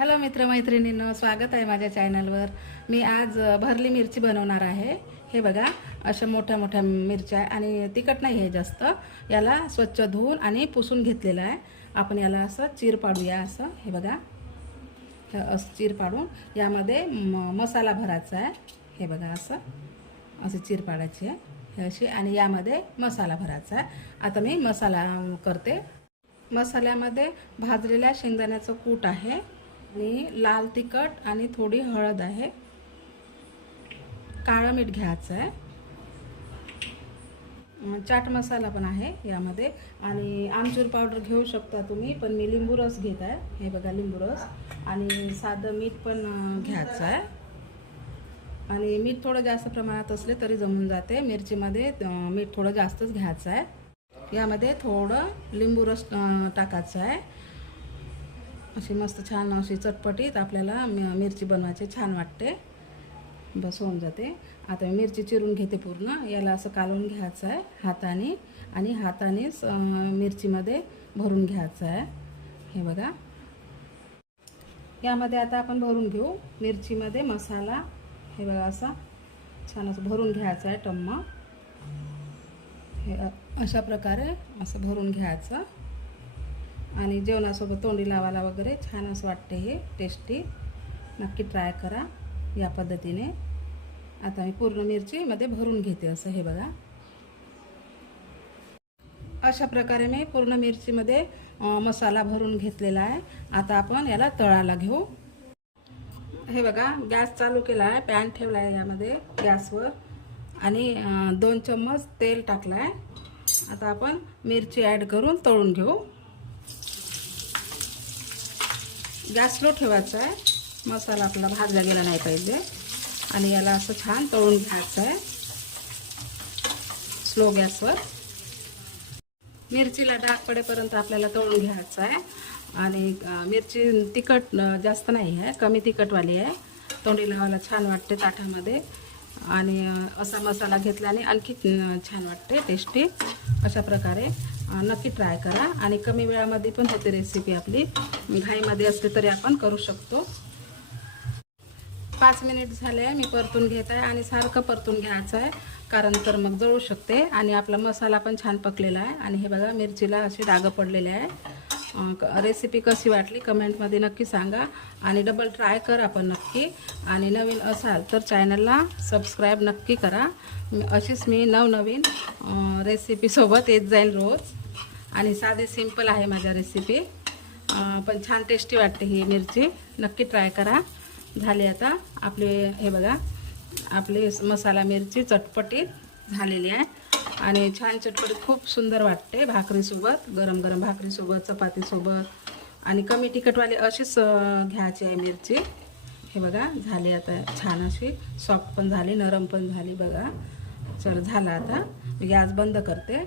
Hello मित्रमैत्रिणींनो. स्वागत आहे माझ्या चॅनलवर मी आज भरली मिरची बनवणार आहे. हे बघा अशा मोठ्या मोठ्या मिरच्या आहे आणि तिखट नाही आहे जास्त. याला स्वच्छ धुवून आणि पुसून घेतलेलं आहे. आपण याला असं चीर पाडूया असं. हे बघा. असं चीर पाडून यामध्ये म मसाला भरायचा आहे. हे बघा असं. असं चीर पाडायची आहे. हे अशी आणि यामध्ये मसाला भरायचा आहे. आता मी मसाला करते. मसाल्यामध्ये भाजलेल्या शेंगदाण्याचं कूट आहे. आणि लाल तिखट आणि थोडी हळद आहे. काळं मीठ घ्यायचं आहे. चाट मसाला पण आहे यामध्ये. आणि आमचूर पावडर घेऊ शकता तुम्ही पण मी लिंबू रस घेत आहे. हे बघा लिंबू रस. आणि साधं मीठ पण घ्यायचं आहे. आणि मीठ थोडं जास्त प्रमाणात असले तरी जमून जाते. मिरचीमध्ये मीठ थोडं जास्तच घ्यायचं आहे. यामध्ये थोडं लिंबू रस टाकायचं आहे. अशी मस्त छान अशी चटपटीत आपल्याला मि- मिरची बनवायची छान वाटते. बस होऊन जाते. आता मी मिरची चिरून घेते पूर्ण. याला असं कालवून घ्यायचं आहे हाताने आणि हातानेच मिरचीमध्ये भरून घ्यायचं आहे. हे बघा. यामध्ये आता आपण भरून घेऊ. मिरचीमध्ये मसाला हे बघा असा छान असं भरून घ्यायचं आहे टम्मा. हे अशा प्रकारे असं भरून घ्यायचं. आणि जेवणासोबत तोंडी लावायला वगैरे छान असं वाटते हे टेस्टी नक्की ट्राय करा या पद्धतीने. आता मी पूर्ण मिरचीमध्ये भरून घेते असं हे बघा. अशा प्रकारे मी पूर्ण मिरचीमध्ये मसाला भरून घेतलेला आहे. आता आपण याला तळाला घेऊ. हे बघा गॅस चालू केला आहे. पॅन ठेवला आहे यामध्ये गॅसवर. आणि दोन चम्मच तेल टाकला आहे. आता आपण मिरची ॲड करून तळून घेऊ. गॅस स्लो ठेवायचा आहे. मसाला आपला भाजला गेला नाही पाहिजे. आणि याला असं छान तळून घ्यायचं आहे. स्लो गॅसवर. मिरचीला डाग पडेपर्यंत आपल्याला तळून घ्यायचं आहे. आणि मिरची तिखट जास्त नाही आहे. कमी तिखटवाली आहे. तोंडी लावायला छान वाटते ताटामध्ये. आणि असा मसाला घेतल्याने आणखी छान वाटते टेस्टी. अशा प्रकारे. नक्की ट्राय करा. आणि कमी वेळामध्ये पण होते रेसिपी आपली. घाईमध्ये असले तरी आपण करू शकतो. पाच मिनिट झाले मी परतून घेत आहे आणि सारखं परतून घ्यायचं आहे. कारण तर मग जळू शकते. आणि आपला मसाला पण छान पकलेला आहे. आणि हे बघा मिरचीला अशी डागं पडलेले आहे. क- रेसिपी कशी वाटली कमेंटमध्ये नक्की सांगा. आणि डबल ट्राय करा पण नक्की. आणि नवीन असाल तर चॅनलला सबस्क्राईब नक्की करा. अशीच मी नवनवीन रेसिपीसोबत येत जाईल रोज. आणि साधी सिंपल आहे माझ्या रेसिपी पण छान टेस्टी वाटते ही मिरची. नक्की ट्राय करा. झाली आता आपले हे बघा आपली मसाला मिरची चटपटीत झालेली आहे. आणि छान चटपटी खूप सुंदर वाटते भाकरीसोबत गरम गरम भाकरीसोबत चपातीसोबत. आणि कमी तिखटवाली अशीच घ्यायची आहे मिरची. हे बघा झाली आता छान अशी. सॉफ्ट पण झाली नरम पण झाली बघा. चल झालं आता. गॅस बंद करते.